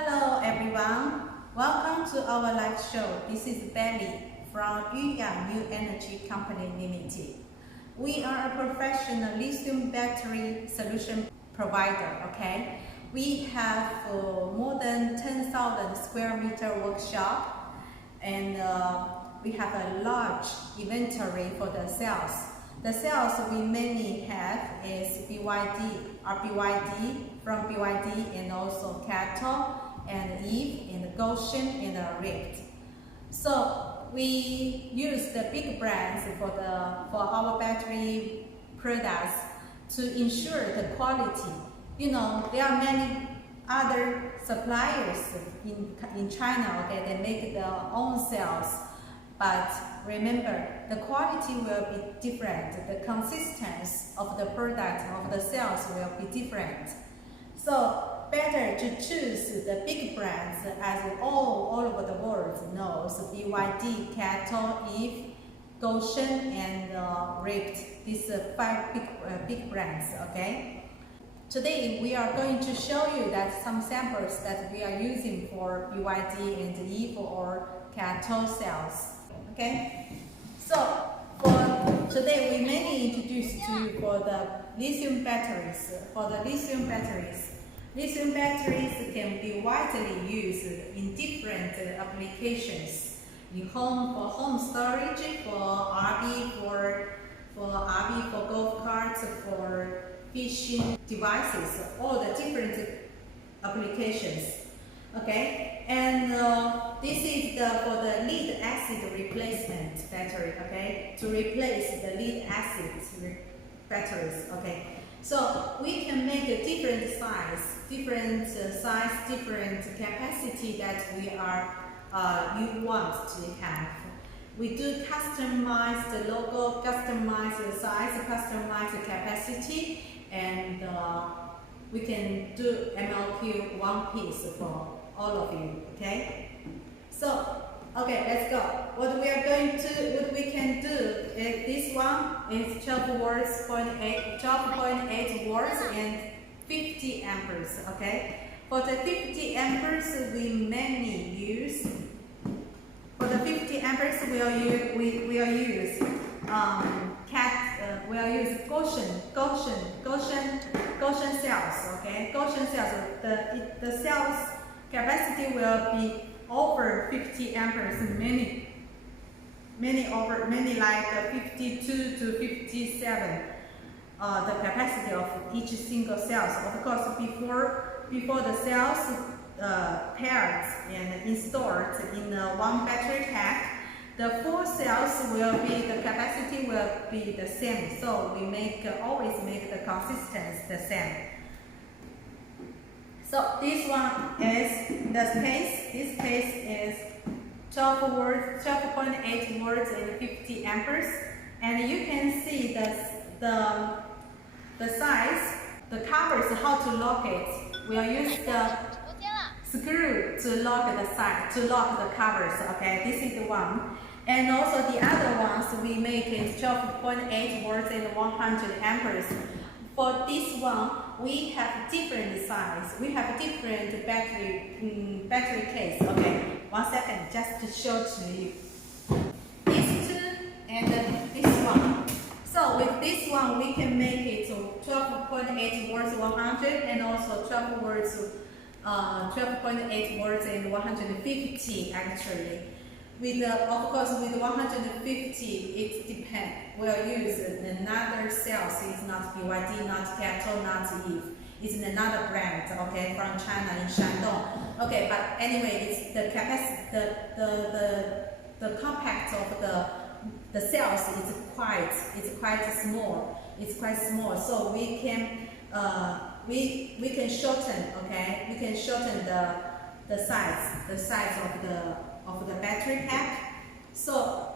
Hello everyone, welcome to our live show. This is Belly from Yuya New Energy Company Limited. We are a professional lithium battery solution provider, okay? We have more than 10,000 square meter workshop and we have a large inventory for the cells. The cells we mainly have is BYD, from BYD and also CYCLE and Eve and Goshen and Rift. So we use the big brands for our battery products to ensure the quality. You know, there are many other suppliers in China, okay, they make their own cells. But remember, the quality will be different. The consistency of the product, of the cells will be different. So better to choose the big brands as all over the world knows. BYD, CYCLE, Eve, Goshen, and Rift. These 5 big brands, okay? Today we are going to show you that some samples that we are using for BYD and Eve or CYCLE cells. Okay, so for today we mainly introduce to you for the lithium batteries. Lithium batteries can be widely used in different applications. In home, for home storage, for RV, for golf carts, for fishing devices, all the different applications. Okay, and this is for the lead acid replacement battery. Okay, to replace the lead acid batteries. Okay, so we can make a different size, different capacity that you want to have. We do customize the logo, customize the size, customize the capacity, and we can do MLQ one piece for all of you, okay? So, okay, let's go. What we can do is this one is 12.8 volts and 50 amperes, okay? For the 50 amperes, we mainly use. For the 50 amperes, we'll use Goshen cells, okay? Goshen cells, the cells capacity will be over 50 amperes, many like 52 to 57, the capacity of each single cells. Of course, before the cells paired and installed in one battery pack, the 4 cells the capacity will be the same. So we always make the consistency the same. So this one is this case is 12.8 volts and 50 amperes, and you can see the size, the covers, how to lock it. We'll use the screw to lock the covers. Okay, this is the one. And also the other ones we make is 12.8 volts and 100 amperes. For this one, we have different size. We have different battery case. Okay, 1 second, just to show to you. These two and this one. So with this one, we can make it 12.8 volts 100 and also 12.8 volts and 150 actually. Of course, with 150, it depends. We'll use another cells. It's not BYD, not CYCLE, not Eve. It's another brand, okay, from China in Shandong. Okay, but anyway, it's the capacity, the compact of the cells is quite small. It's quite small, so we can shorten. Okay, we can shorten the size of the battery pack. So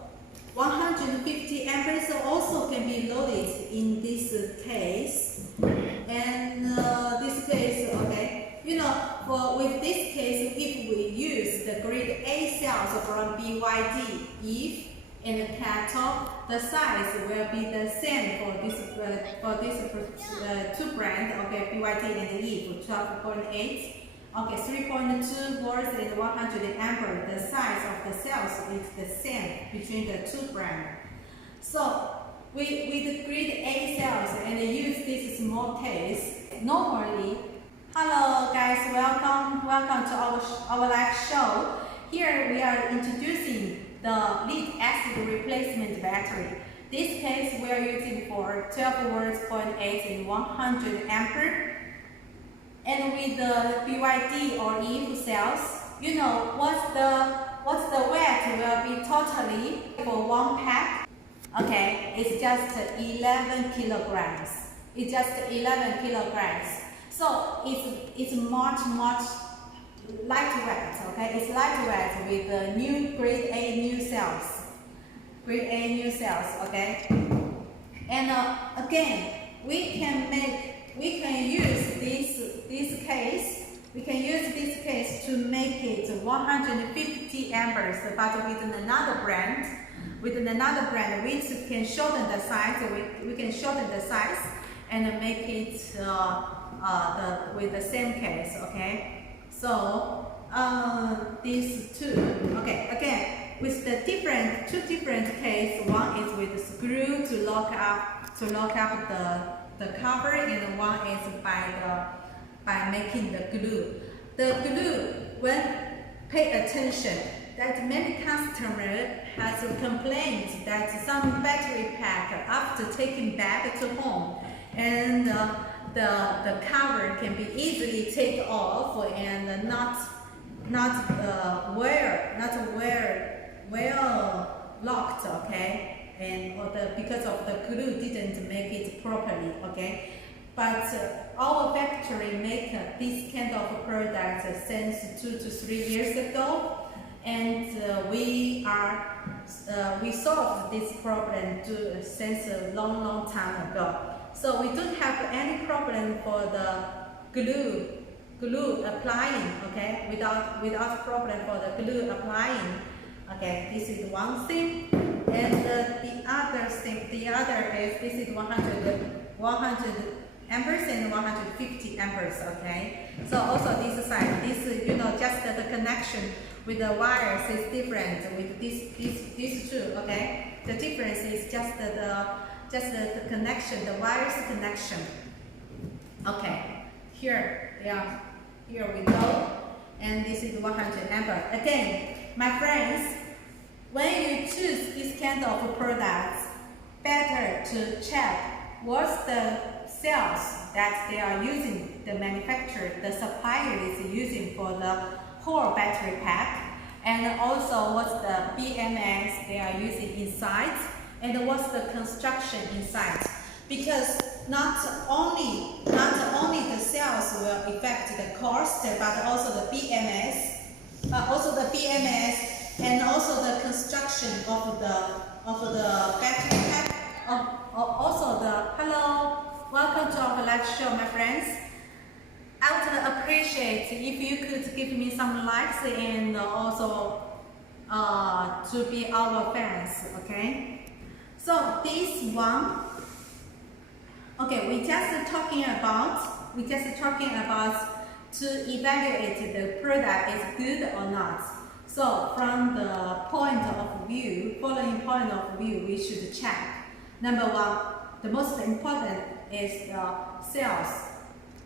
150 amperes also can be loaded in this case. And this case, okay, you know, with this case, if we use the grade A cells from BYD, Eve, and CYCLE, the size will be the same for this two brands, okay, BYD and Eve, 12.8. Okay, 3.2 volts and 100 ampere, the size of the cells is the same between the two brands. So with grade A cells and use this small case, normally, hello guys, welcome to our live show. Here we are introducing the lead acid replacement battery. This case we are using for 12 volts, 0.8 and 100 ampere. And with the BYD or EV cells, you know what's the weight will be totally for one pack. Okay, it's just 11 kilograms. It's just 11 kilograms. So it's much lightweight. Okay, it's lightweight with the new grade A new cells. Grade A new cells. Okay, and again we can use this case. We can use this case to make it 150 amperes, but with another brand. With another brand, we can shorten the size. We can shorten the size and make it with the same case. Okay. So these two. Okay. Again, with the two different case. One is with the screw to lock up the cover, and one is by making the glue. The glue, when pay attention, that many customers has complained that some battery pack after taking back to home, and the cover can be easily taken off and not well locked. Okay. And because of the glue didn't make it properly, okay. But our factory make this kind of product since 2 to 3 years ago, and we solved this problem since a long time ago. So we don't have any problem for the glue applying, okay, without problem for the glue applying. Okay, this is one thing. And the other is this is 100 amperes and 150 amperes. Okay. So also this side, this just the connection with the wires is different with these two. Okay. The difference is just the connection, the wires connection. Okay. Here we go. And this is 100 ampere. Again, my friends. When you choose this kind of products, better to check what's the cells that they are using, the manufacturer, the supplier is using for the whole battery pack, and also what's the BMS they are using inside, and what's the construction inside. Because not only the cells will affect the cost, but also the BMS, and also the construction of the battery pack. Hello, welcome to our live show, my friends. I would appreciate if you could give me some likes and also to be our fans. Okay. So this one. Okay, we just talking about to evaluate the product is good or not. So from the following point of view, we should check. Number one, the most important is the cells.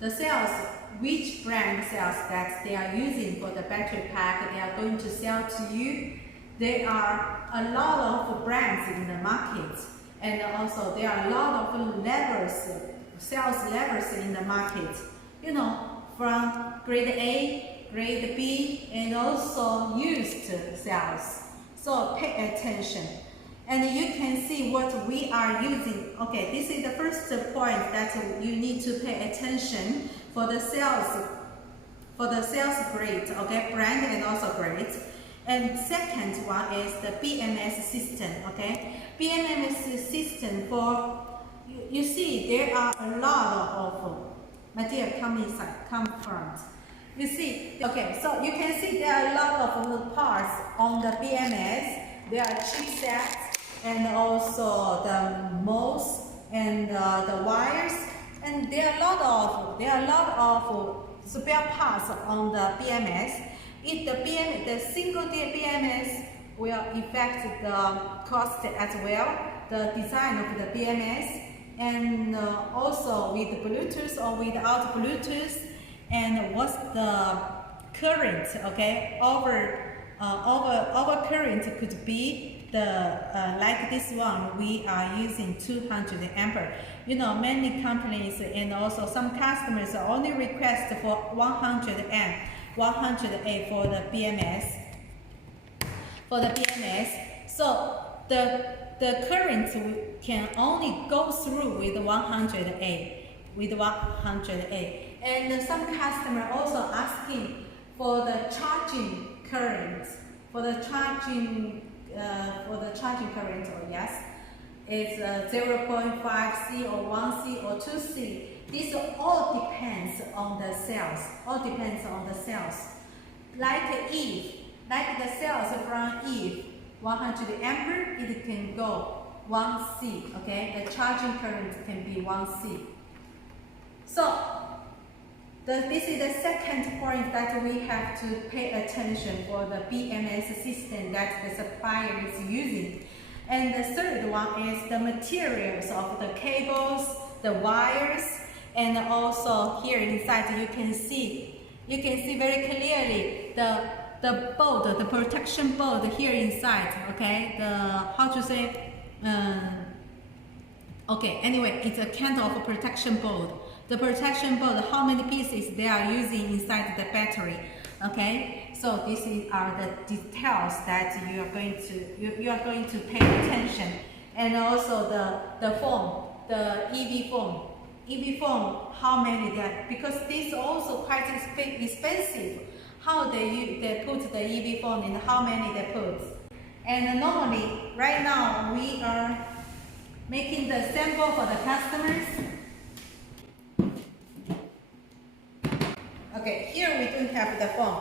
The cells, which brand cells that they are using for the battery pack they are going to sell to you. There are a lot of brands in the market, and also there are a lot of sales levels in the market. From grade A, grade B, and also used cells. So pay attention. And you can see what we are using. Okay, this is the first point that you need to pay attention for the sales grade, okay, brand and also grade. And second one is the BMS system, okay. BMS system for, you see there are a lot of, my dear, come inside, come front. You see, okay, so you can see there are a lot of parts on the BMS. There are chipsets and also the modes and the wires, and there are a lot of spare parts on the BMS. If the single BMS will affect the cost as well, the design of the BMS, and also with Bluetooth or without Bluetooth, and what's the current, okay, our current could be the like this one, we are using 200 ampere. You know, many companies and also some customers only request for 100 amp, 100A for the BMS. So the current can only go through with 100A, and some customer also asking for the charging current, for the charging current, or yes, it's 0.5C or 1C or 2C. This all depends on the cells. Like the cells from if 100 ampere, it can go 1C. Okay, the charging current can be 1C. So this is the second point that we have to pay attention for the BMS system that the supplier is using. And the third one is the materials of the cables, the wires, and also here inside you can see very clearly the board, the protection board here inside. Okay, anyway, it's a kind of a protection board. The protection board, how many pieces they are using inside the battery. Okay, so these are the details that you are going to pay attention. And also the foam, the EV foam, how many there, because this is also quite expensive. How they put the EV foam and how many they put. And normally, right now, we are making the sample for the customers. Okay, here we don't have the foam.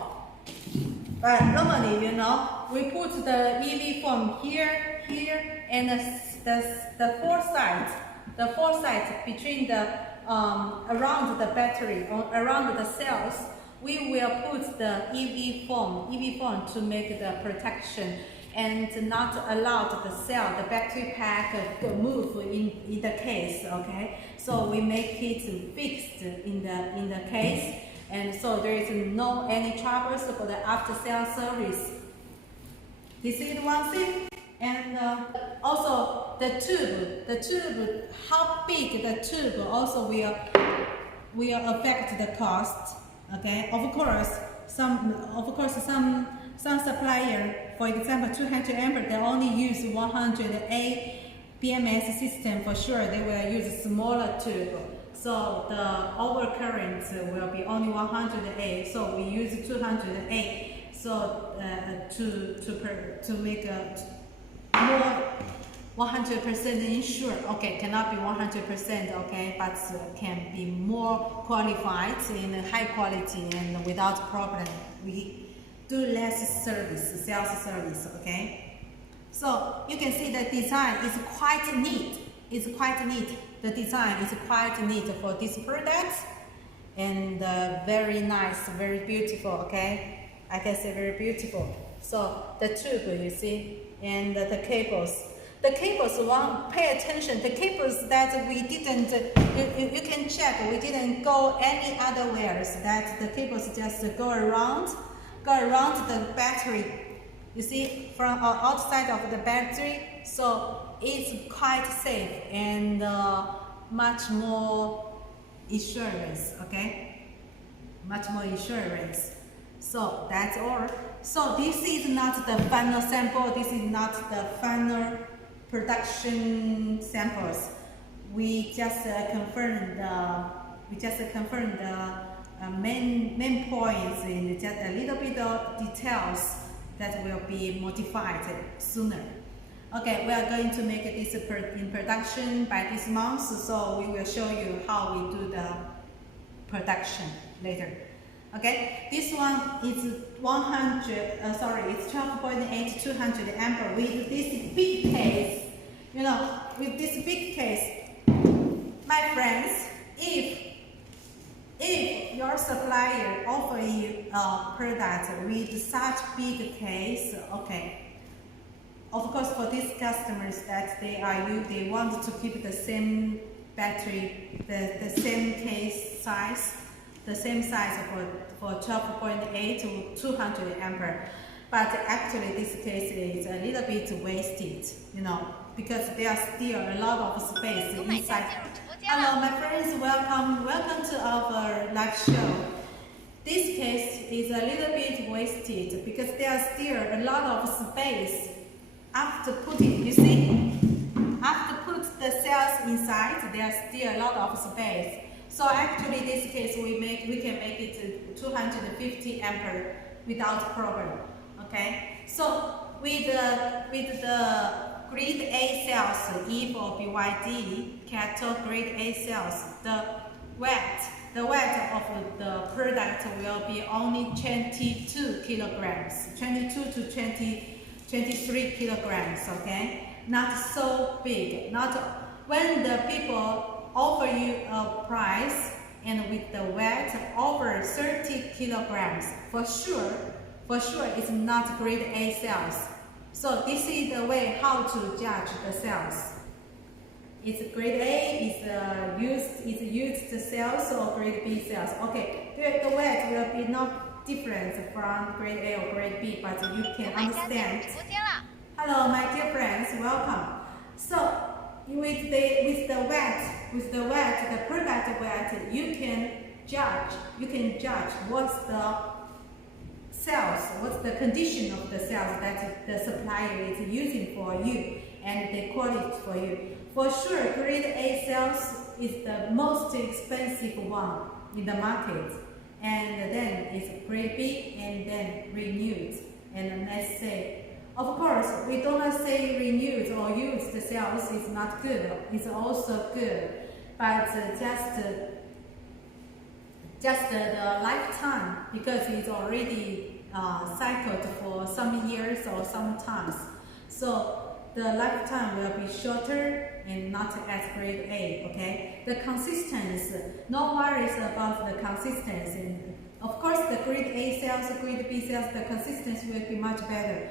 But normally, you know, we put the EV foam here, and the four sides between the around the battery, or around the cells, we will put the EV foam to make the protection and not allow the battery pack to move in the case. Okay, so we make it fixed in the case, and so there is no any troubles for the after sale service. This is one thing. And also the tube, how big the tube also will affect the cost. Okay, of course some supplier, for example 200 ampere, they only use 100A BMS system. For sure they will use smaller tube, so the overcurrent will be only 100A, so we use 200A, so to make a more 100% insured. Okay, cannot be 100%, okay, but can be more qualified in high quality and without problem. We do less service, sales service. Okay, so you can see the design is quite neat. The design is quite neat for this product, and very nice, very beautiful. Okay, I can say very beautiful. So the tube, you see, and the cables. The cables, pay attention. The cables that we didn't, you can check, we didn't go any other ways. That the cables just go around the battery. You see, from outside of the battery, so it's quite safe and much more insurance. Okay, much more insurance. So that's all. So this is not the final sample. This is not the final production samples. We just confirmed the main points and just a little bit of details that will be modified sooner. Okay, we are going to make this in production by this month, so we will show you how we do the production later. Okay, this one is 12.8 200 ampere with this big case. You know, with this big case, my friends, if If your supplier offer you a product with such big case, okay, of course for these customers that they want to keep the same battery, the same case size, the same size for 12.8 to 200 ampere. But actually this case is a little bit wasted, you know, because there are still a lot of space inside. Hello my friends, welcome to our live show. This case is a little bit wasted because there are still a lot of space after putting, you see, after put the cells inside, there are still a lot of space. So actually this case we can make it to 250 ampere without problem. Okay, so with the grade A cells, EVE or BYD, cattle grade A cells, the weight of the product will be only 22 kilograms, 22 to 23 kilograms, okay? Not so big. Not when the people offer you a price and with the weight over 30 kilograms, for sure it's not grade A cells. So this is the way how to judge the cells. It's grade A, is used cells or grade B cells. Okay, the weight will be not different from grade A or grade B, but you can understand. Hello, my dear friends, welcome. So with the weight, the product weight, you can judge what's the cells, what's the condition of the cells that the supplier is using for you and the quality for you. For sure, grade A cells is the most expensive one in the market, and then it's grade B and then renewed. And let's say, of course, we don't say renewed or used cells is not good. It's also good, but just the lifetime, because it's already cycled for some years or some times. So the lifetime will be shorter and not as grade A, okay? The consistency, no worries about the consistency. Of course, the grade A cells, grade B cells, the consistency will be much better.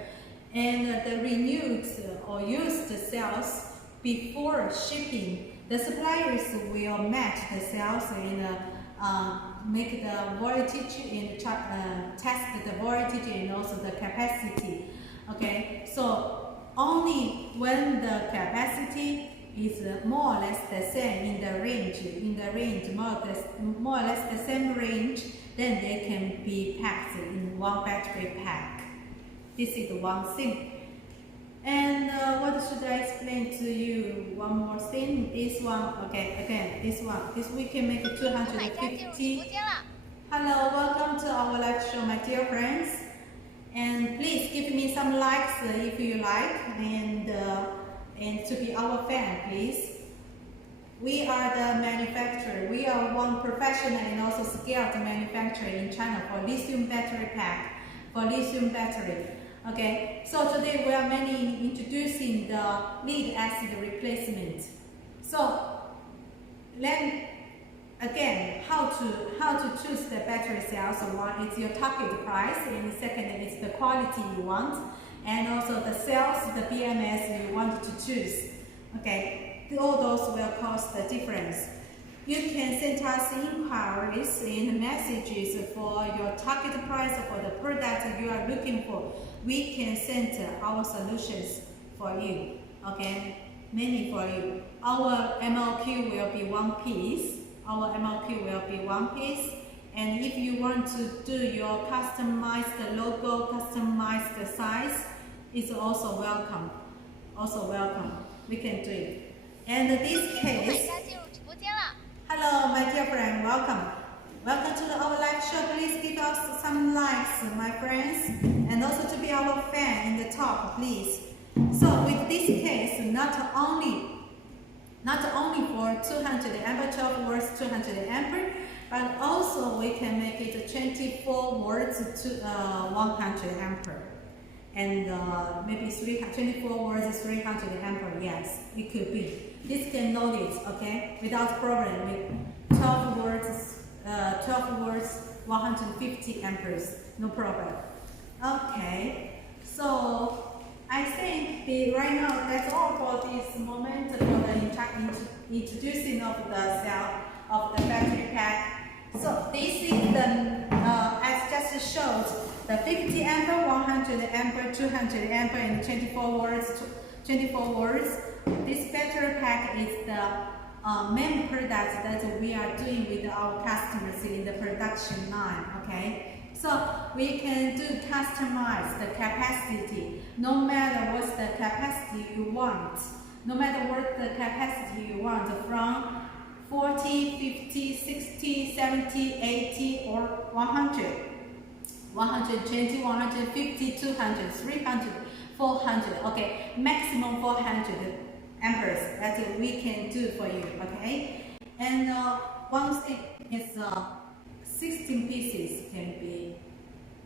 And the renewed or used cells before shipping, the suppliers will match the cells and make the voltage and test the voltage and also the capacity. Okay, so only when the capacity is more or less the same in the range, more or less the same range, then they can be packed in one battery pack. This is one thing. And what should I explain to you? One more thing. This one, okay, again, this one. This we can make it 250. Hello, welcome to our live show, my dear friends. And please give me some likes if you like, and to be our fan, please. We are the manufacturer. We are one professional and also skilled manufacturer in China for lithium battery pack, for lithium battery. Okay, so today we are mainly introducing the lead acid replacement. So then again, how to choose the battery cells. So one is your target price, and second is the quality you want, and also the cells, the BMS you want to choose. Okay, all those will cause the difference. You can send us inquiries and messages for your target price for the product you are looking for. We can send our solutions for you, okay, mainly for you. Our MLQ will be one piece. And if you want to do your customized logo, customized size, it's also welcome. We can do it. And this case, hello, my dear friend, welcome. Welcome to our live show. Please give us some likes, my friends, and also to be our fan in the top, please. So with this case, not only for 200 ampere, 12 volts, 200 ampere, but also we can make it 24 volts to 100 ampere, and maybe 24 volts, 300 ampere. Yes, it could be. This can load it, okay, without problem. With 12 volts, 12 volts, 150 amperes, no problem. Okay, so I think right now that's all for this moment for the introducing of the cell of the battery pack. So this is the as just showed the 50 ampere, 100 ampere, 200 ampere, and 24 volts. 24 volts. This battery pack is the main product that we are doing with our customers in the production line. Okay. So we can do customize the capacity, no matter what's the capacity you want. No matter what the capacity you want, from 40, 50, 60, 70, 80, or 100, 120, 150, 200, 300, 400. Okay, maximum 400 amperes that we can do for you. Okay, and one thing is 16 pieces can be,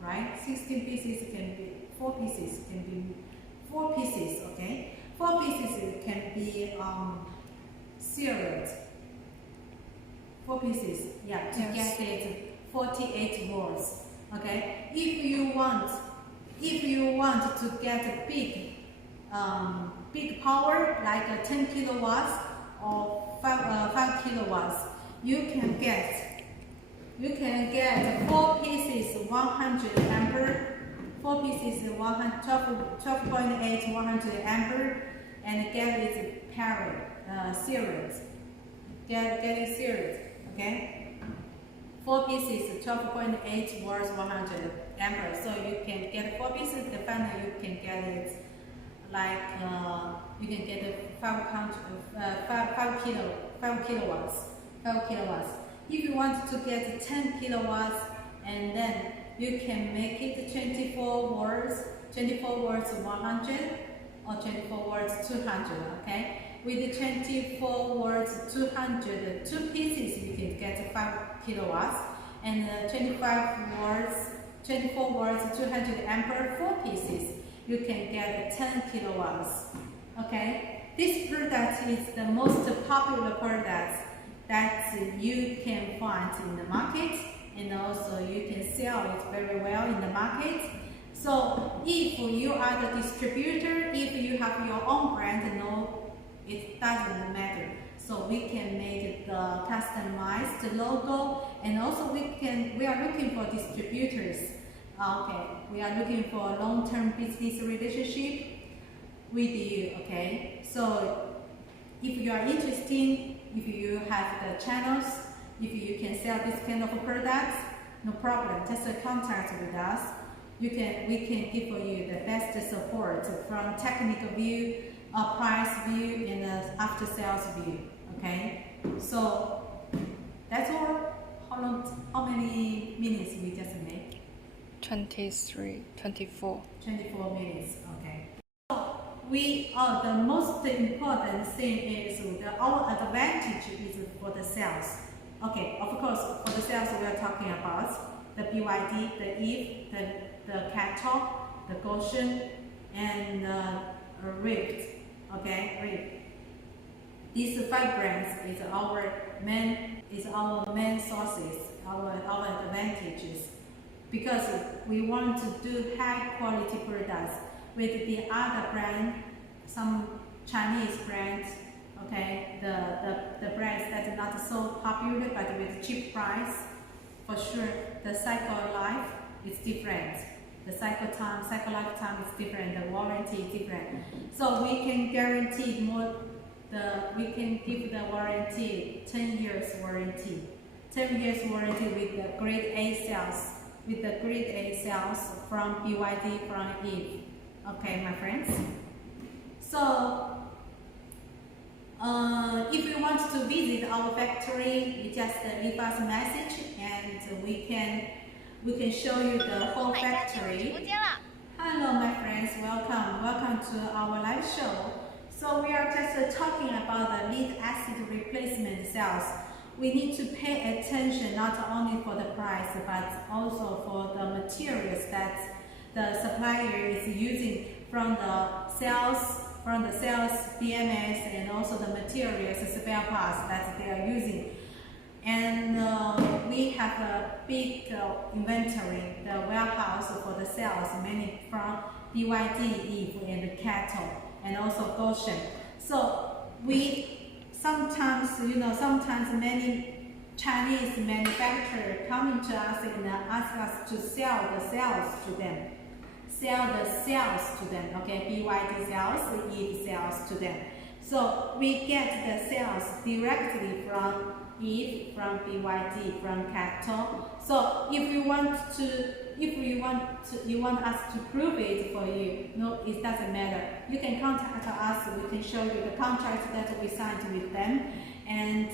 right? 16 pieces can be 4 pieces, can be 4 pieces, okay? 4 pieces can be sealed. 4 pieces, yeah, to get it 48 volts, okay? If you want to get a big power like 10 kilowatts or 5 kilowatts, you can get 4 pieces 100 ampere, 4 pieces 12.8 100 ampere, and get it paired, series. Get it series, okay? 4 pieces 12.8 volts 100 ampere. So you can get 4 pieces. The final you can get it like you can get it 5 kilowatts. 5 kilowatts. If you want to get 10 kilowatts, and then you can make it 24 volts 100 or 24 volts 200, okay? With the 24 volts 200, 2 pieces you can get 5 kilowatts, and 24 volts 200 ampere, 4 pieces, you can get 10 kilowatts, okay? This product is the most popular product that you can find in the market, and also you can sell it very well in the market. So if you are the distributor, if you have your own brand, no, it doesn't matter. So we can make the customized logo, and also we are looking for distributors. Okay, we are looking for a long-term business relationship with you. Okay, so if you are interested, if you have the channels, if you can sell this kind of products, no problem. Just contact with us. We can give you the best support from technical view, price view, and after sales view. Okay, so that's all. How many minutes we just made? 24 minutes. Okay. So the most important thing is our advantage is for the sales. Okay, of course, for the sales we are talking about the BYD, the Eve, the Cattle, the Goshen, and Rift. Okay, Rift. These 5 brands is our main sources, our advantages, because we want to do high quality products with the other brand, some Chinese brands. Okay, the brands that are not so popular but with cheap price. For sure, the cycle life is different. The cycle lifetime is different. The warranty is different. So we can guarantee more. We can give the warranty 10 years warranty. 10 years warranty with the grade A cells. With the grade A cells from BYD, from Eve. Okay, my friends. So if you want to visit our factory, you just leave us a message, and we can show you the whole factory. Hello, my friends. Welcome to our live show. So we are just talking about the lead acid replacement cells. We need to pay attention not only for the price, but also for the materials that the supplier is using from the cells, BMS, and also the materials, spare parts that they are using. And we have a big inventory, the warehouse for the sales, mainly from BYD, Eve, and cattle, and also Goshen. So we sometimes, sometimes many Chinese manufacturers coming to us and ask us to sell the sales to them. Okay, BYD sales, Eve sales to them. So we get the sales directly from Eve, from BYD, from cattle. So if you want us to prove it for you, no, it doesn't matter. You can contact us. We can show you the contract that we signed with them, and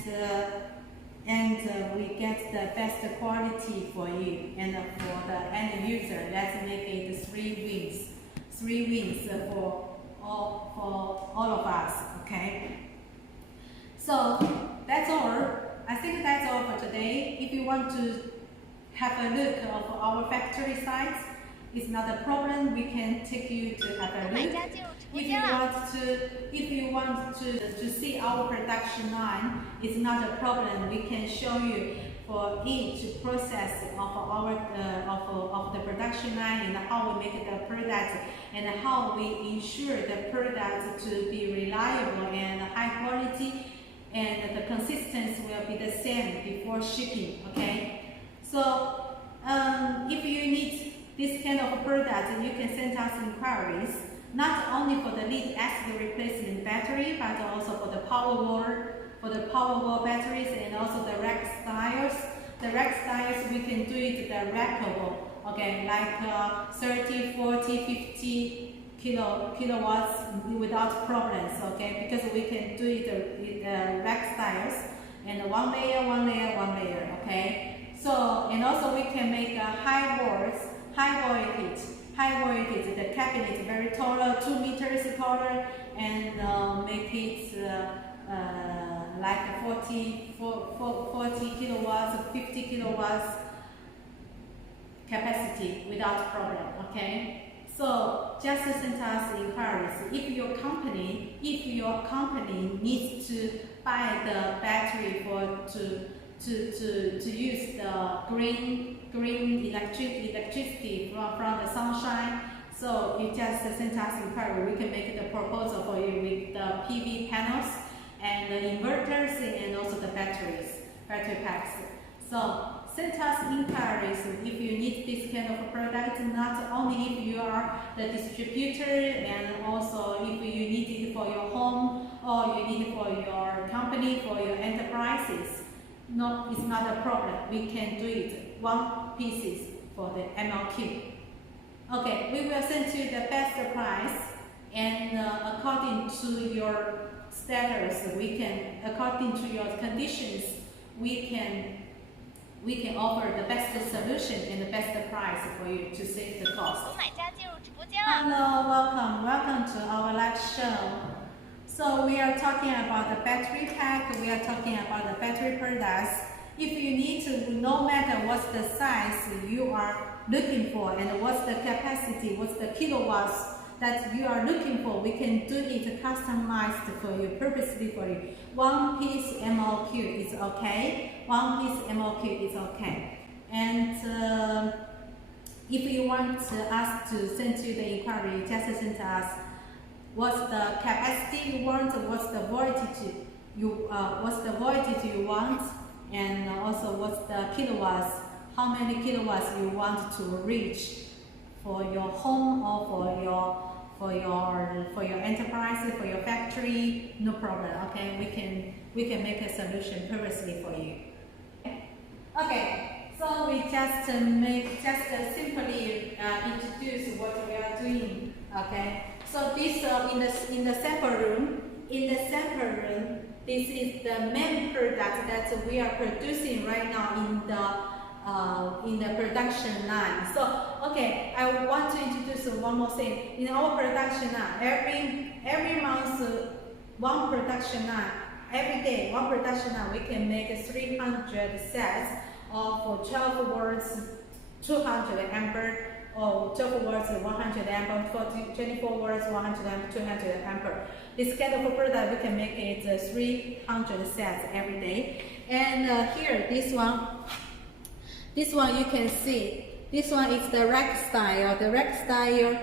we get the best quality for you and for the end user. Let's make it 3 wins for all of us. Okay. So that's all. I think that's all for today. If you want to have a look of our factory sites, it's not a problem. We can take you to have a look. If you want to see our production line, it's not a problem. We can show you for each process of our of the production line and how we make the product and how we ensure the product to be reliable and high quality, and the consistency will be the same before shipping. Okay, so if you need this kind of product, you can send us inquiries, not only for the lead acid replacement battery, but also for the Powerwall batteries and also the rack styles. The rack styles, we can do it the rackable, okay, like 30, 40, 50 kilowatts without problems, okay, because we can do it with rack styles and one layer, okay. So, and also we can make a high voltage. The cabinet is very taller, 2 meters taller, and make it like 40 kilowatts, 50 kilowatts capacity without problem. Okay. So just send us inquiries. If your company needs to buy the battery to use the green electricity from the sunshine, so you just send us inquiry. We can make the proposal for you with the PV panels and the inverters and also the battery packs. So send us inquiries if you need this kind of product, not only if you are the distributor, and also if you need it for your home or you need it for your company, for your enterprises. No, it's not a problem. We can do it 1 pieces for the MLQ. Okay, we will send you the best price, and according to your status, according to your conditions, we can offer the best solution and the best price for you to save the cost. Hello, welcome to our live show. So we are talking about the battery pack, we are talking about the battery products. If you need to, no matter what's the size you are looking for and what's the capacity, what's the kilowatts that you are looking for, we can do it customized for you, purposely for you. 1 piece MLQ is okay. 1 piece MLQ is okay. And if you want us to send you the inquiry, just send us what's the capacity you want, what's the voltage you want, and also what's the kilowatts, how many kilowatts you want to reach for your home or for your enterprise, for your factory. No problem. Okay, we can make a solution purposely for you. Okay, so we just simply introduce what we are doing. Okay, so this in the sample room. This is the main product that we are producing right now in the production line. So, okay, I want to introduce one more thing. In our production line, every month, one production line, every day, one production line, we can make 300 sets of 12 volts, 200 ampere or 12 volts 100 amp, 24 volts 100 amp, 200 ampere. This kind of product we can make it 300 sets every day. And here, this one you can see. This one is the rack style. The rack style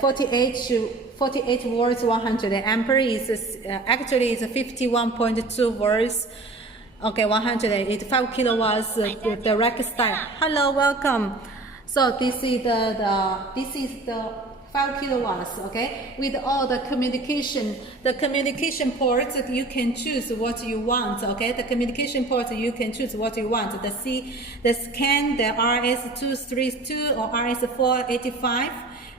48 volts 100 ampere is actually it's 51.2 volts. Okay, 100 it's 5 kilowatts. The rack style. Hello, welcome. So this is the 5 kilowatts. Okay, with all the communication ports, you can choose what you want. Okay, the communication ports you can choose what you want. The scan, the RS232 or RS485.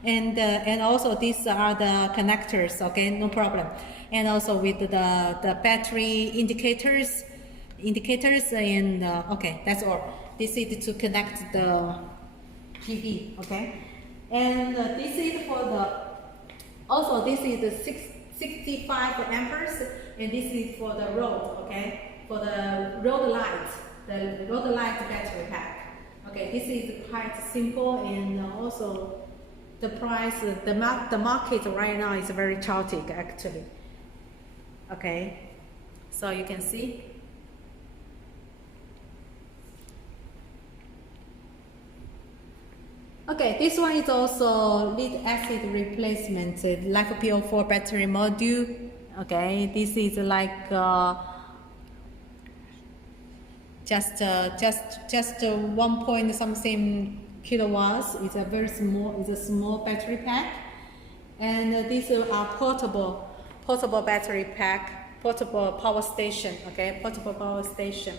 And also these are the connectors, okay, no problem. And also with the battery indicators and okay, that's all. This is to connect the PV, okay. And this is for this is the 65 amperes, and this is for the road, okay, for the road light battery pack. Okay, this is quite simple, and also the price, the market right now is very chaotic actually. Okay, so you can see. Okay, this one is also lead acid replacement, like a PO4 battery module. Okay, this is like just 1 point something kilowatts. It's a very small, it's a small battery pack, and these are portable battery pack, portable power station. Okay, portable power station.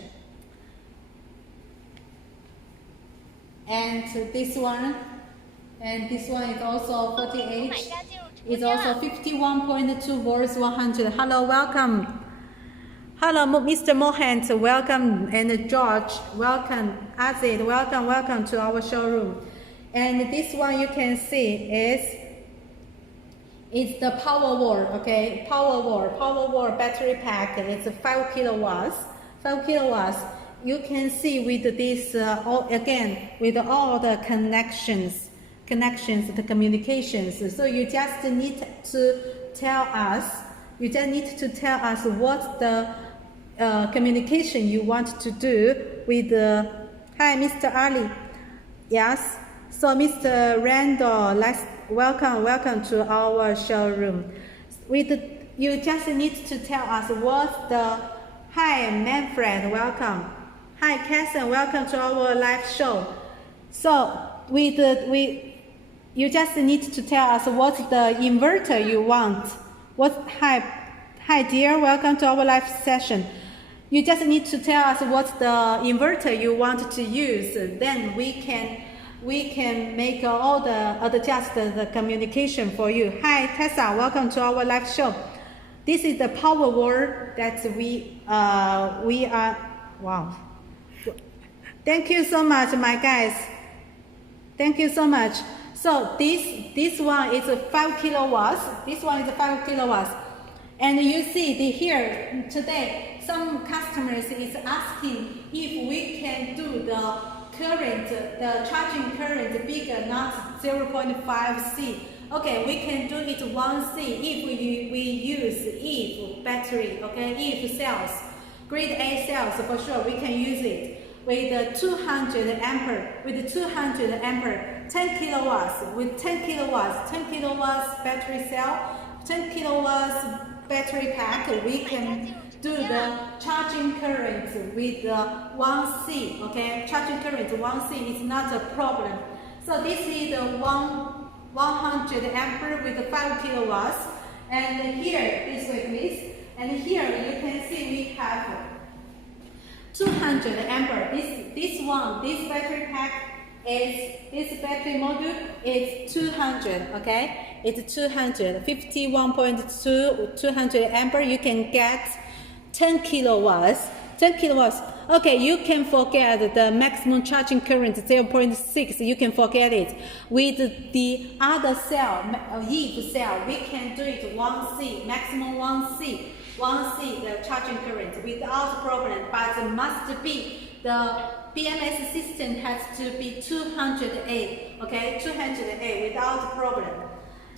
And this one is also 48. It's also 51.2 volts 100. Hello, welcome. Hello, Mr. Mohant, welcome, and George, welcome. Azid, welcome to our showroom. And this one you can see is the Powerwall, okay? Powerwall battery pack. It's 5 kilowatts. 5 kilowatts. You can see with this again with all the connections, the communications. So you just need to tell us. What the communication you want to do with the. Hi, Mr. Ali. Yes. So Mr. Randall, welcome to our showroom. You just need to tell us what the. Hi, Manfred, welcome. Hi, Casson, welcome to our live show. So you just need to tell us what the inverter you want. Hi dear, welcome to our live session. You just need to tell us what the inverter you want to use. Then we can make all the adjust the communication for you. Hi Tessa, welcome to our live show. This is the Powerwall that we are. Wow. Thank you so much, my guys. Thank you so much. So this one is 5 kilowatts. This one is 5 kilowatts. And you see here today, some customers is asking if we can do the charging current bigger, not 0.5 C. Okay, we can do it 1 C if we use EVE battery, okay, EVE cells, grade A cells for sure, we can use it. With 200 ampere, 10 kilowatts, with 10 kilowatts battery cell, 10 kilowatts battery pack, we can do the charging current with 1 C, okay? Charging current 1 C is not a problem. So this is the 100 ampere with 5 kilowatts. And here, this way please. And here you can see we have 200 ampere. This battery pack this battery module is 200, okay? It's 200, 51.2, 200 ampere. You can get 10 kilowatts. 10 kilowatts. Okay, you can forget the maximum charging current 0.6. You can forget it. With the other cell, EVE cell, we can do it 1 C, maximum 1 C, the charging current without problem. But it must be the BMS system has to be 208, okay, 208 without problem.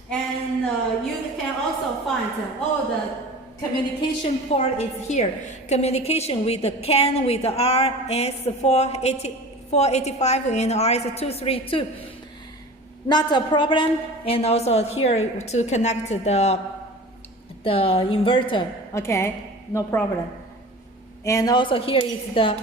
And you can also find all the communication port is here. Communication with the CAN, with the RS485 and RS232. Not a problem. And also here to connect the inverter, okay, no problem. And also here is the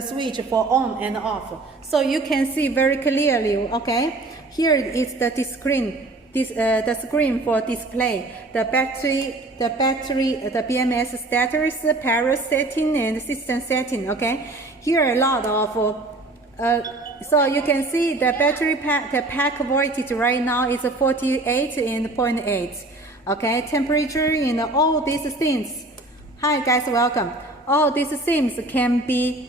switch for on and off. So you can see very clearly, okay? Here is the screen, the screen for display, the battery, the BMS status, power setting, and system setting, okay? Here a lot of, so you can see the battery pack, the pack voltage right now is 48.8, okay? Temperature and all these things. Hi guys, welcome. All these things can be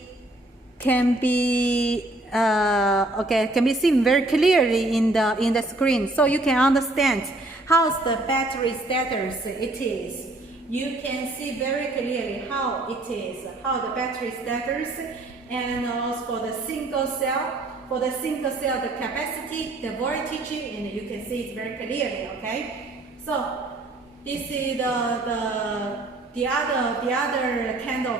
seen very clearly in the screen, so you can understand how's the battery status it is. You can see very clearly how it is, how the battery status, and also for the single cell, the capacity, the voltage, and you can see it very clearly. Okay, so this is the other kind of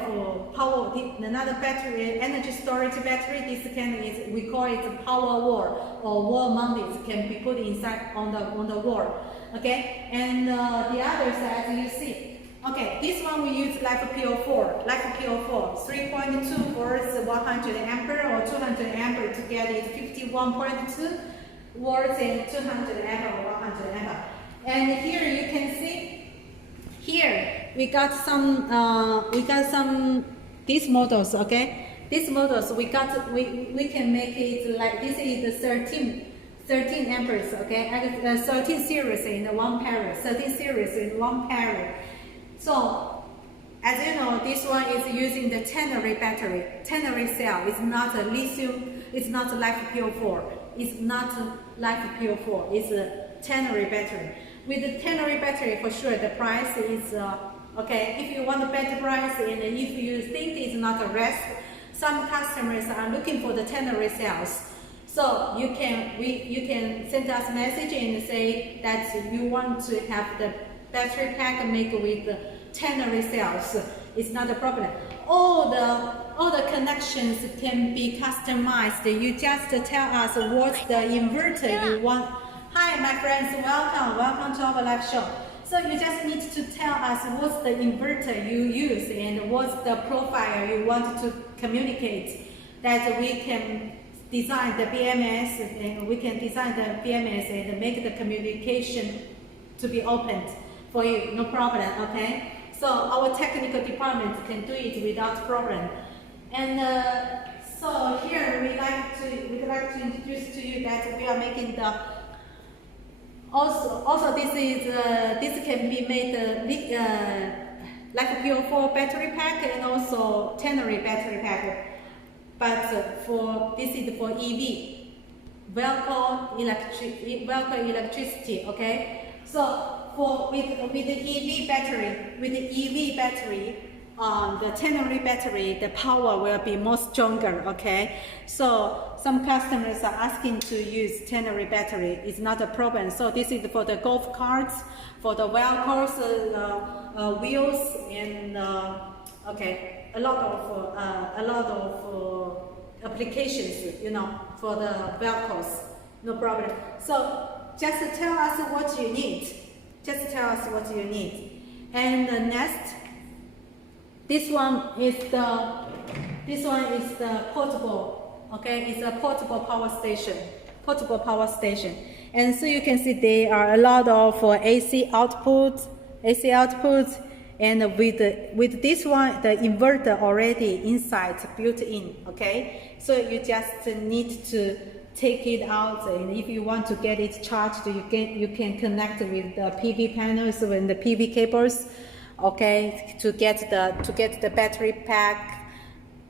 power, another battery, energy storage battery. This kind is, we call it power wall or wall mounted, can be put inside on the wall. Okay, and the others, as you see. Okay, this one we use LiFePO4, 3.2 volts, 100 ampere or 200 ampere to get it 51.2 volts and 200 ampere or 100 ampere. And here you can see. Here we got some these models, okay? These models we can make it like this is the 13 amperes, okay? 13 series in one pair, 13 series in one pair. So as you know, this one is using the ternary battery, ternary cell. It's not a lithium, it's not a LiFePO4. It's not a LiFePO4, it's a ternary battery. With the ternary battery, for sure, the price is, okay, if you want a better price and if you think it's not a risk, some customers are looking for the ternary cells. So you can send us a message and say that you want to have the battery pack made with the ternary cells. It's not a problem. All the connections can be customized. You just tell us what's the inverter you want. Hi, my friends, welcome to our live show. So you just need to tell us what's the inverter you use and what's the profile you want to communicate, that we can design the BMS and make the communication to be opened for you, no problem, okay? So our technical department can do it without problem. And so here we'd like to introduce to you that we are making the Also, this can be made LiFePO4 battery pack and also ternary battery pack. But this is for EV, vehicle electricity. Okay. So with the EV battery, the ternary battery, the power will be more stronger, okay? So some customers are asking to use ternary battery. It's not a problem. So this is for the golf carts, for the vehicles, wheels, and okay, a lot of applications, you know, for the vehicles. No problem. So just tell us what you need. And the next. This one is the portable, okay? It's a portable power station. And so you can see there are a lot of AC outputs, and with this one, the inverter already inside built in, okay? So you just need to take it out, and if you want to get it charged, you can connect with the PV panels and the PV cables. Okay, to get the battery pack,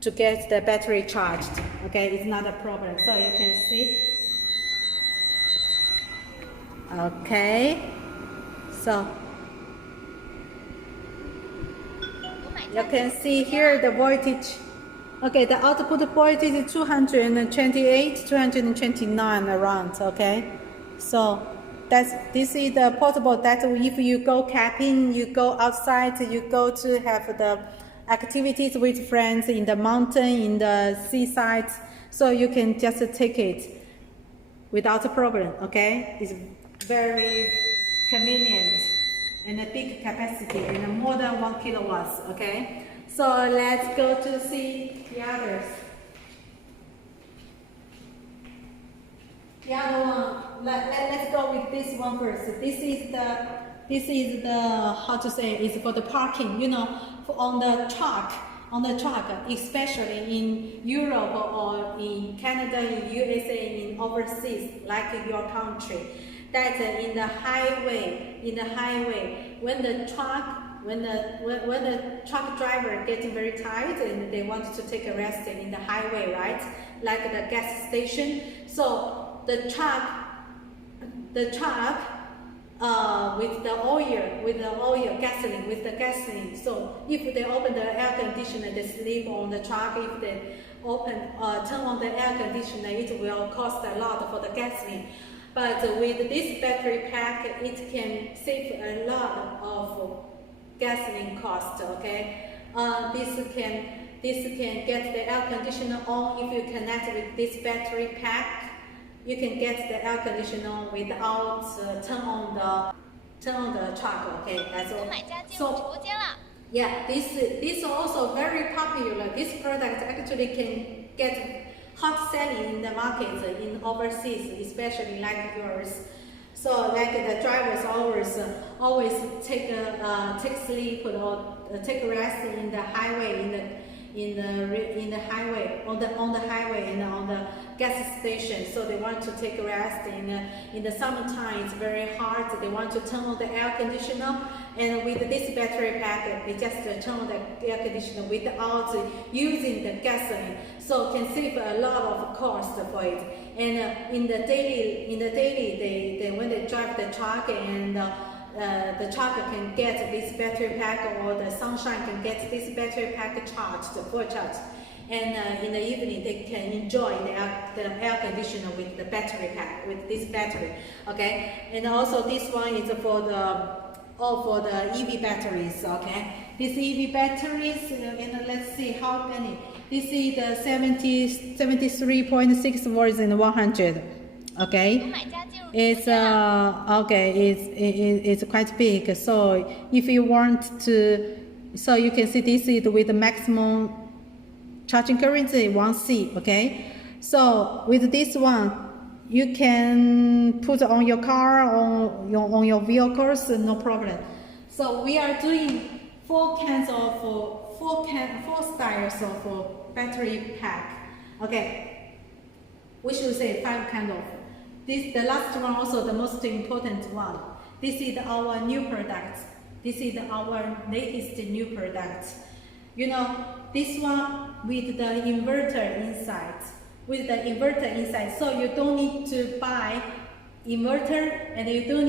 to get the battery charged. Okay, it's not a problem. So you can see. Okay, so you can see here the voltage. Okay, the output point is 228, 229 around, okay? So this is the portable that if you go camping, you go outside, you go to have the activities with friends in the mountain, in the seaside, so you can just take it without a problem, okay? It's very convenient and a big capacity and more than 1 kilowatts, okay? So let's go to see the others. The other one, let's go with this one first. This is the how to say, is for the parking, you know, on the truck, especially in Europe or in Canada, in USA, in overseas, like your country, that in the highway, when the truck driver getting very tired and they want to take a rest in the highway, right? Like the gas station. So the truck with the gasoline. So if they open the air conditioner, they sleep on the truck. If they turn on the air conditioner, it will cost a lot for the gasoline. But with this battery pack, it can save a lot of gasoline cost, okay? This can get the air conditioner on. If you connect with this battery pack, you can get the air conditioner on without turn on the truck, okay? So yeah, this is also very popular. This product actually can get hot selling in the market in overseas, especially like yours. So like the drivers always take sleep or take rest in the highway, in the highway, on the highway and on the gas station. So they want to take rest in the summertime. It's very hot. They want to turn on the air conditioner, and with this battery pack, they just turn on the air conditioner without using the gasoline. So can save a lot of cost for it. And in the daily, they when they drive the truck and the truck can get this battery pack, or the sunshine can get this battery pack charged, full charge. And in the evening, they can enjoy the air conditioner with the battery pack, with this battery, okay? And also this one is for the EV batteries, okay? These EV batteries, and let's see how many. This is the 73.6 volts and 100. Okay, it's it's quite big. So if you want to, so you can see this is with the maximum charging current 1C. Okay, so with this one, you can put on your car or on your vehicles, no problem. So we are doing four styles of battery pack. Okay, we should say 5 kind of. The last one also the most important one. This is our new product. This is our latest new product. You know, this one with the inverter inside. So you don't need to buy inverter, and you don't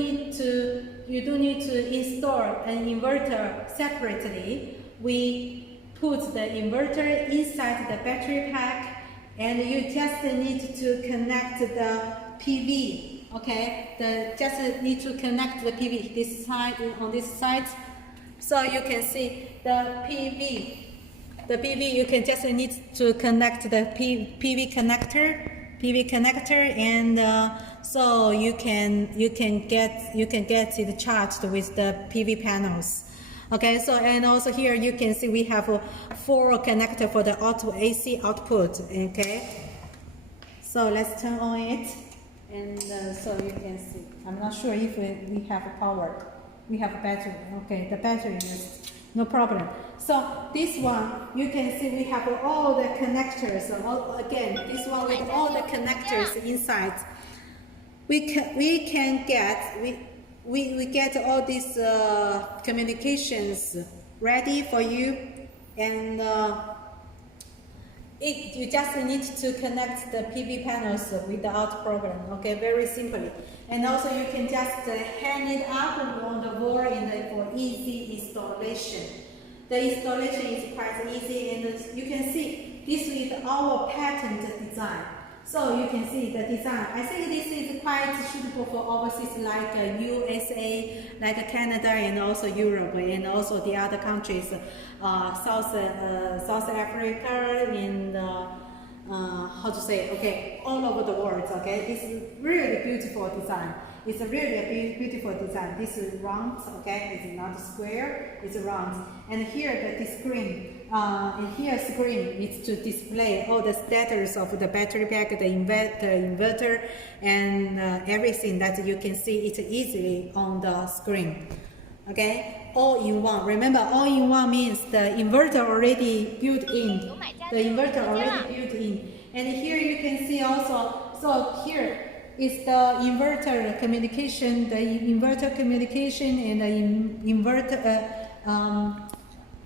need to install an inverter separately. We put the inverter inside the battery pack, and you just need to connect the PV, okay? Just need to connect the PV this side on this side, so you can see the PV. The PV, you can just need to connect the PV connector, and so you can get it charged with the PV panels. Okay, so and also here you can see we have 4 connector for the AC output. Okay, so let's turn on it. And so you can see, I'm not sure if we have power. We have battery. Okay, the battery is no problem. So this one, you can see we have all the connectors. Again, this one with all the connectors inside. We get all these communications ready for you, and you just need to connect the PV panels without problem, okay, very simply. And also you can just hang it up on the wall for easy installation. The installation is quite easy, and you can see this is our patent design. So you can see the design. I think this is quite suitable for overseas like USA, like Canada, and also Europe, and also the other countries, South Africa, and how to say, okay, all over the world. Okay, this is really beautiful design. It's a really beautiful design. This is round, okay, it's not square, it's round. And here the screen, and here screen is to display all the status of the battery pack, the inverter, and everything that you can see it easily on the screen. Okay, all in one. Remember, all in one means the inverter already built in. The inverter already built in. And here you can see also, so here is the inverter communication, and the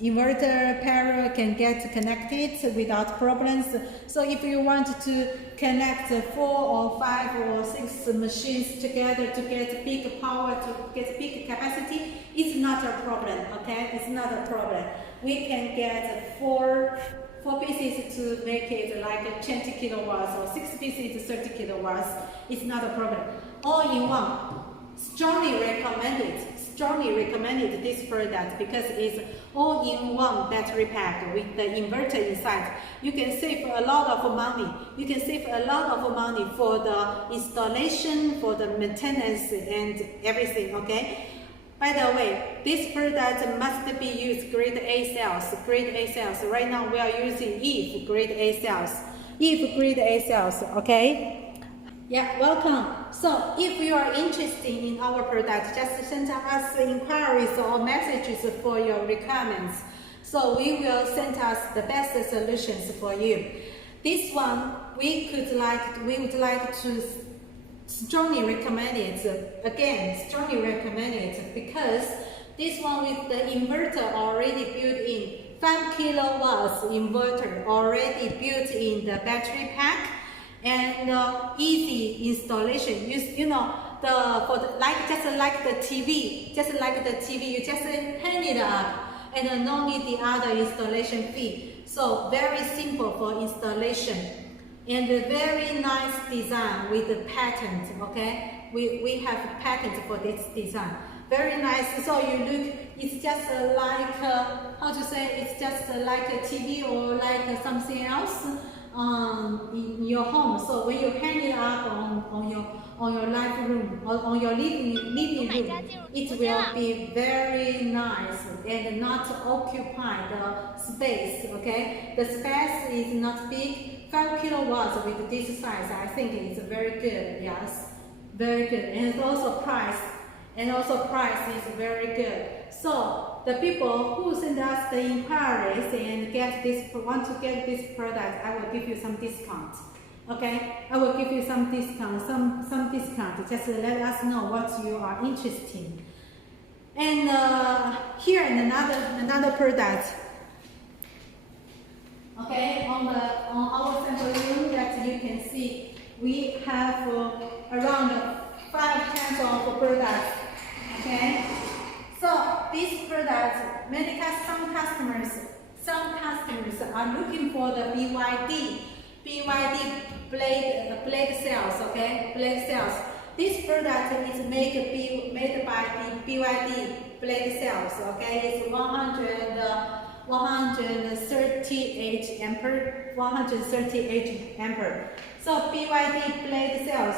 inverter pair can get connected without problems. So if you want to connect 4 or 5 or 6 machines together to get big power, to get big capacity, it's not a problem, okay? It's not a problem. We can get 4 pieces to make it like 20 kilowatts or 6 pieces 30 kilowatts. It's not a problem. All in one. Strongly recommended this product because it's all-in-one battery pack with the inverter inside. You can save a lot of money. You can save a lot of money for the installation, for the maintenance, and everything. Okay. By the way, this product must be used grade A cells. Grade A cells. Right now we are using EVE grade A cells. EVE grade A cells. Okay. Yeah, welcome. So if you are interested in our product, just send us inquiries or messages for your requirements. So we will send us the best solutions for you. This one we would like to strongly recommend it. Again, strongly recommend it because this one with the inverter already built in, 5 kilowatts inverter already built in the battery pack. And easy installation. You know, just like the TV, you just hang it up, and no need the other installation fee. So very simple for installation, and a very nice design with the patent. Okay, we have a patent for this design. Very nice. So you look, it's just like how to say? It's just like a TV or like something else. In your home, so when you hang it up on your living room or on your living room, it will be very nice and not occupy the space. Okay, the space is not big. 5 kilowatts with this size, I think it's very good. Yes, very good, and also price is very good. So the people who send us the inquiries and want to get this product, I will give you some discount. Okay, I will give you some discount, some discount. Just let us know what you are interested in. And here in another product. Okay, on our sample room that you can see, we have around 5 kinds of products. Okay. So this product, some customers are looking for the BYD blade cells. Okay, blade cells. This product is made by the BYD blade cells. Okay, it's 138 ampere. So BYD blade cells,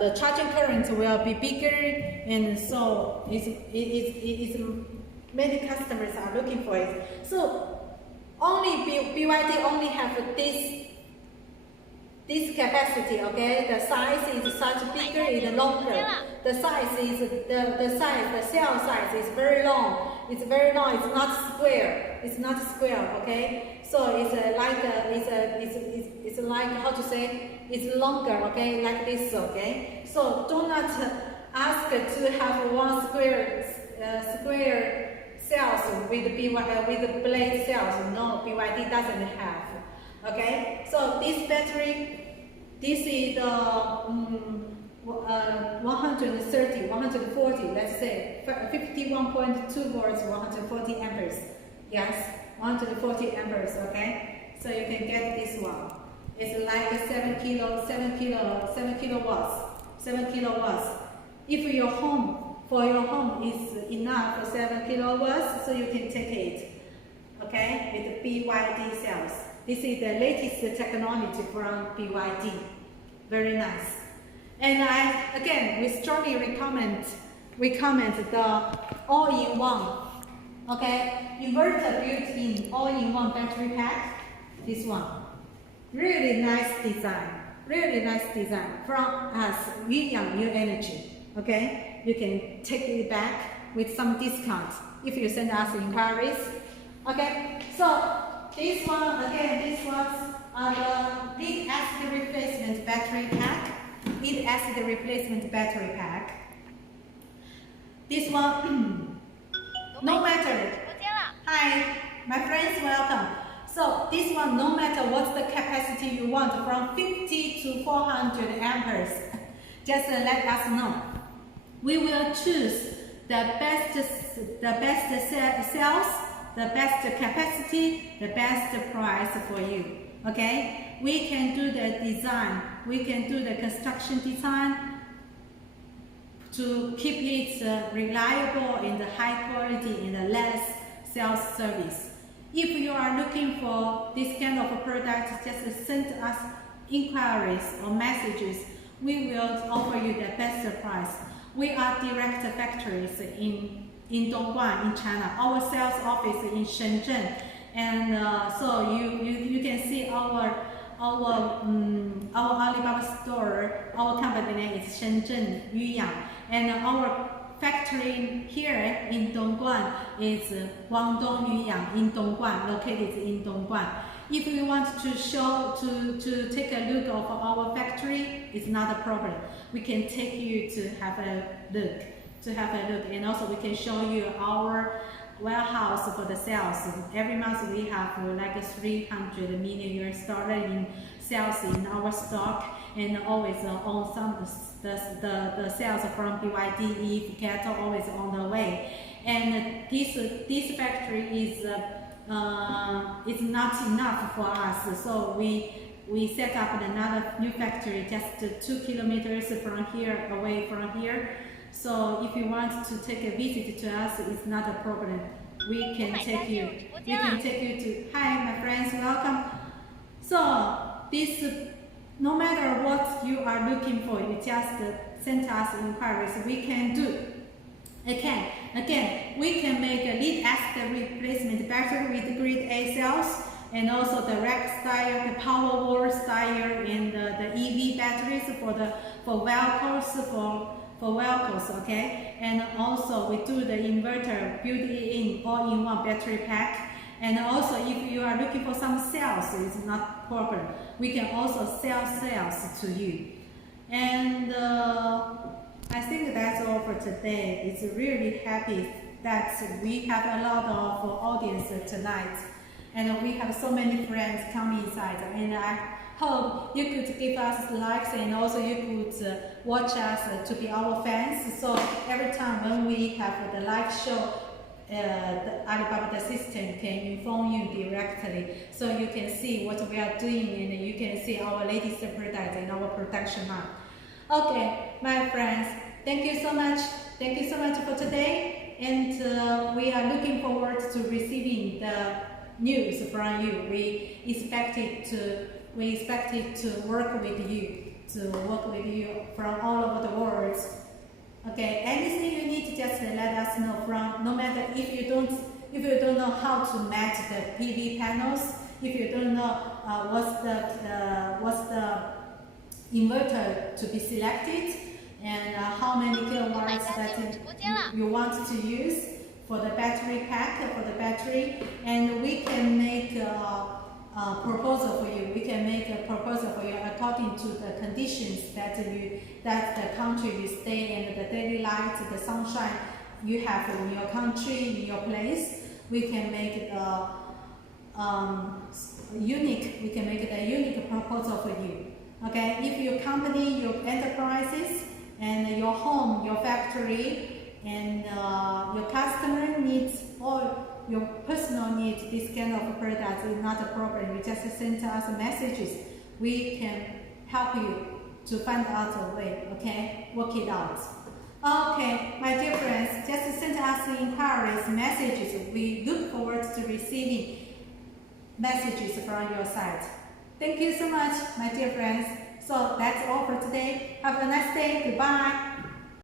the charging current will be bigger, and so many customers are looking for it. So only BYD only have this capacity. Okay, the size is such bigger, is longer. The cell size is very long. It's very long. It's not square. It's not square. Okay, so it's like how to say? It's longer. Okay, like this. Okay, so do not ask to have one square cells with the blade cells. No, BYD doesn't have. Okay, so this battery, this is the 140, let's say 51.2 volts, 140 amperes. Yes, 140 amperes, okay? So you can get this one. It's like 7 kilowatts. If your home, for your home is enough for 7 kilowatts, so you can take it, okay, with the BYD cells. This is the latest technology from BYD. Very nice. And we strongly recommend the all-in-one, okay, inverter built-in all-in-one battery pack. This one, really nice design from us, Yueyang New Energy. Okay, you can take it back with some discount if you send us inquiries. Okay, so this one again, these ones are the lead acid replacement battery pack. This one, no matter. Hi, my friends, welcome. So this one, no matter what's the capacity you want, from 50 to 400 amperes, just let us know. We will choose the best cells, the best capacity, the best price for you. Okay, we can do the design, we can do the construction design to keep it reliable and high quality and less sales service. If you are looking for this kind of a product, just send us inquiries or messages. We will offer you the best price. We are direct factories in Dongguan, in China. Our sales office in Shenzhen, and so you can see our Alibaba store. Our company name is Shenzhen Yueyang, and our factory here in Dongguan is Guangdong Yueyang in Dongguan, located in Dongguan. If you want to take a look of our factory, it's not a problem. We can take you to have a look, and also we can show you our warehouse for the sales. Every month we have like $300 million in sales in our stock, and always on some the sales from BYD, Eve, Cattle always on the way. And this factory is not enough for us, so we set up another new factory just 2 kilometers from here, away from here. So if you want to take a visit to us, it's not a problem. We can take you. We can take you to. Hi, my friends, welcome. So this, no matter what you are looking for, you just send us inquiries. We can do. Again, we can make a lead acid replacement battery with grade A cells, and also the rack style, the power wall style, and the EV batteries for vehicles, okay? And also we do the inverter built-in all-in-one battery pack. And also if you are looking for some cells, it's not a problem. We can also sell cells to you. And I think that's all for today. It's really happy that we have a lot of audience tonight. And we have so many friends coming inside. And I hope you could give us likes, and also you could watch us to be our fans. So every time when we have the live show, the Alibaba system can inform you directly, so you can see what we are doing, and you can see our latest product and our production line. Okay, my friends, thank you so much. Thank you so much for today, and we are looking forward to receiving the news from you. We expected to work with you, from all over the world. Okay, anything you need, just let us know. From no matter if you don't know how to match the PV panels, if you don't know what's the inverter to be selected, and how many kilowatts that you want to use for the battery pack, for the battery, and we can make a proposal for you. We can make a proposal for you according to the conditions that the country you stay in, the daily light, the sunshine you have in your country, in your place. We can make it unique. We can make it a unique proposal for you. Okay, if your company, your enterprises, and your home, your factory, and your customer needs, or your personal needs, this kind of product is not a problem. You just send us messages. We can help you to find out a way, okay? Work it out. Okay, my dear friends, just send us inquiries, messages. We look forward to receiving messages from your side. Thank you so much, my dear friends. So that's all for today. Have a nice day. Goodbye.